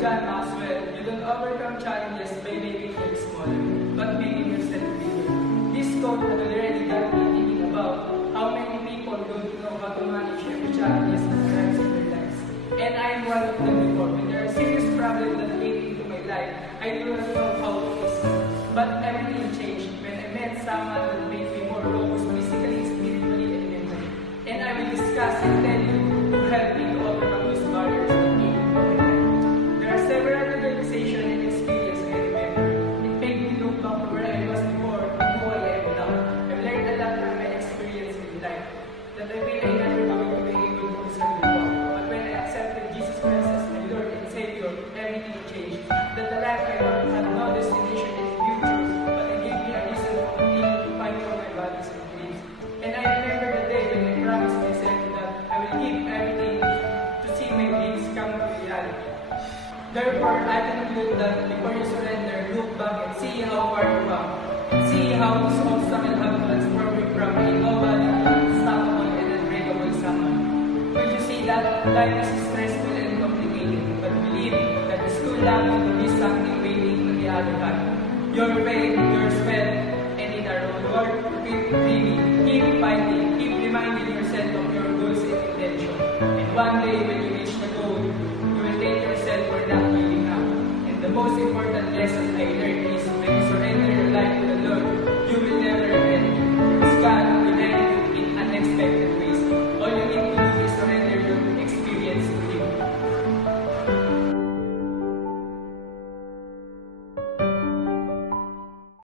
John Maxwell, you don't overcome challenges by making them smaller, but making yourself bigger. This quote had already got me thinking about how many people don't know how to manage every challenges that arise in their lives. And I am one of them before. When there are serious problems that came into my life, I do not know how to face it. But everything changed when I met someone that made me more robust physically, spiritually, and mentally. And I will discuss and tell you who helped me to overcome those barriers that came into my life. There are several realizations and experiences I remember. It made me look back to where I was before and who I am now. I've learned a lot from my experience in life that I feel I never going to be able to physically walk. But when I accepted Jesus Christ as my Lord and Savior, everything changed. That the life I want had no destination in the future, but it gave me a reason to continue to fight for my values and dreams. And I remember the day when I promised myself that I will give everything to see my dreams come to reality. Therefore, I conclude that before you surrender, look back and see how far you come. See how this obstacle have transformed you from a nobody to unstoppable and unbreakable someone. Will you see that life is stressful and complicated, but believe that the school life will be something waiting on the other hand. Your faith, your sweat, and in our Lord, keep dreaming, keep fighting, keep reminding yourself of your goals and intention. And one day when you reach the goal, you will thank yourself for not giving up. And the most important lesson I learned